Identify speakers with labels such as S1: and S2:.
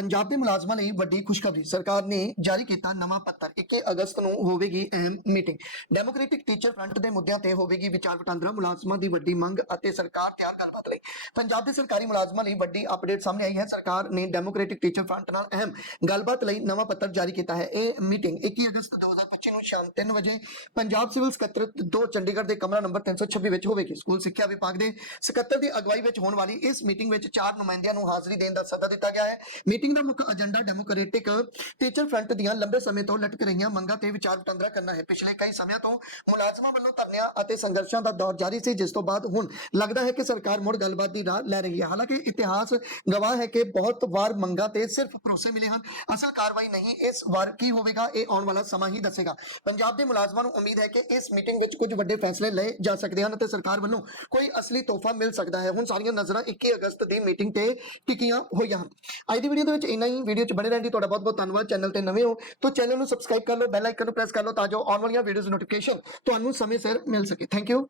S1: ਪੰਜਾਬ ਦੇ ਮੁਲਾਜ਼ਮਾਂ ਲਈ ਵੱਡੀ ਖੁਸ਼ਖਬਰੀ ਸਰਕਾਰ ਨੇ ਜਾਰੀ ਕੀਤਾ ਨਵਾਂ ਪੱਤਰ। 21 ਅਗਸਤ ਨੂੰ ਹੋਵੇਗੀ ਅਹਿਮ ਮੀਟਿੰਗ। ਡੈਮੋਕ੍ਰੈਟਿਕ ਟੀਚਰ ਫਰੰਟ ਦੇ ਮੁੱਦਿਆਂ ਤੇ ਹੋਵੇਗੀ ਵਿਚਾਰ ਵਟਾਂਦਰਾ। ਮੁਲਾਜ਼ਮਾਂ ਦੀ ਵੱਡੀ ਮੰਗ ਅਤੇ ਸਰਕਾਰ ਤਿਆਰ ਗੱਲਬਾਤ ਲਈ। ਪੰਜਾਬ ਦੇ ਸਰਕਾਰੀ ਮੁਲਾਜ਼ਮਾਂ ਲਈ ਵੱਡੀ ਅਪਡੇਟ ਸਾਹਮਣੇ ਆਈ ਹੈ। ਸਰਕਾਰ ਨੇ ਡੈਮੋਕ੍ਰੈਟਿਕ ਟੀਚਰ ਫਰੰਟ ਨਾਲ ਅਹਿਮ ਗੱਲਬਾਤ ਲਈ ਨਵਾਂ ਪੱਤਰ ਜਾਰੀ ਕੀਤਾ ਹੈ। ਇਹ ਮੀਟਿੰਗ 21 ਅਗਸਤ 2025 ਨੂੰ ਸ਼ਾਮ 3 ਵਜੇ ਪੰਜਾਬ ਸਿਵਲ ਸਕੱਤਰੇਤ 2 ਚੰਡੀਗੜ੍ਹ ਦੇ ਕਮਰਾ ਨੰਬਰ 326 ਵਿੱਚ ਹੋਵੇਗੀ। ਸਕੂਲ ਸਿੱਖਿਆ ਵਿਭਾਗ ਦੇ ਸਕੱਤਰ ਦੀ ਅਗਵਾਈ ਵਿੱਚ ਹੋਣ ਵਾਲੀ ਇਸ ਮੀਟਿੰਗ ਵਿੱਚ ਚਾਰ ਨੁਮਾਇੰਦਿਆਂ ਨੂੰ ਹਾਜ਼ਰੀ ਦੇਣ ਦਾ ਸੱਦਾ ਦਿੱਤਾ ਗਿਆ ਹੈ। ਮੀਟਿੰਗ ਦਾ ਮੁੱਖ ਏਜੰਡਾ ਡੈਮੋਕ੍ਰੈਟਿਕ ਟੀਚਰ ਫਰੰਟ ਦੀਆਂ ਲੰਬੇ ਸਮੇਂ ਤੋਂ ਲਟਕ ਰਹੀਆਂ ਮੰਗਾਂ ਤੇ ਵਿਚਾਰ ਵਟਾਂਦਰਾ ਕਰਨਾ ਹੈ। ਪਿਛਲੇ ਕਈ ਸਮਿਆਂ ਤੋਂ ਮੁਲਾਜ਼ਮਾਂ ਵੱਲੋਂ ਧਰਨਿਆਂ ਅਤੇ ਸੰਘਰਸ਼ਾਂ ਦਾ ਦੌਰ ਜਾਰੀ ਸੀ, ਜਿਸ ਤੋਂ ਬਾਅਦ ਹੁਣ ਲੱਗਦਾ ਹੈ ਕਿ ਸਰਕਾਰ ਮੁੜ ਗੱਲਬਾਤ ਦੀ ਰਾਹ ਲੈ ਰਹੀ ਹੈ। ਹਾਲਾਂਕਿ ਇਤਿਹਾਸ ਗਵਾਹ ਹੈ ਕਿ ਬਹੁਤ ਵਾਰ ਮੰਗਾਂ ਤੇ ਸਿਰਫ ਭਰੋਸੇ ਮਿਲੇ ਹਨ। ਅਸਲ ਕਾਰਵਾਈ ਨਹੀਂ, ਇਸ ਵਾਰ ਕੀ ਹੋਵੇਗਾ, ਇਹ ਆਉਣ ਵਾਲਾ ਸਮਾਂ ਹੀ ਦੱਸੇਗਾ। ਪੰਜਾਬ ਦੇ ਮੁਲਾਜ਼ਮਾਂ ਨੂੰ ਉਮੀਦ ਹੈ ਕਿ ਇਸ ਮੀਟਿੰਗ ਵਿੱਚ ਕੁਝ ਵੱਡੇ ਫੈਸਲੇ ਲਏ ਜਾ ਸਕਦੇ ਹਨ ਅਤੇ ਸਰਕਾਰ ਵੱਲੋਂ ਕੋਈ ਅਸਲੀ ਤੋਹਫਾ ਮਿਲ ਸਕਦਾ ਹੈ। ਹੁਣ ਸਾਰੀਆਂ ਨਜ਼ਰਾਂ 21 ਅਗਸਤ ਦੀ ਮੀਟਿੰਗ ਤੇ ਟਿਕੀਆਂ ਹੋਈਆਂ ਹਨ। ਅੱਜ ਦੀ ਵੀਡੀਓ ਦੇ ਵਿੱਚ ਇੰਨਾ ਹੀ ਵੀਡੀਓ 'ਚ ਬਣੇ ਰਹਿਣ ਦੀ ਤੁਹਾਡਾ ਬਹੁਤ ਬਹੁਤ ਧੰਨਵਾਦ। ਚੈਨਲ ਤੇ ਨਵੇਂ ਹੋ ਤਾਂ ਚੈਨਲ ਨੂੰ ਸਬਸਕ੍ਰਾਈਬ ਕਰ ਲਓ ਬੈਲ ਆਈਕਨ ਨੂੰ ਪ੍ਰੈਸ ਕਰ ਲਓ ਤਾਂ ਜੋ ਆਉਣ ਵਾਲੀਆਂ ਵੀਡੀਓਜ਼ ਨੋਟੀਫਿਕੇਸ਼ਨ ਤੁਹਾਨੂੰ ਸਮੇਂ ਸਿਰ ਮਿਲ ਸਕੇ। Thank you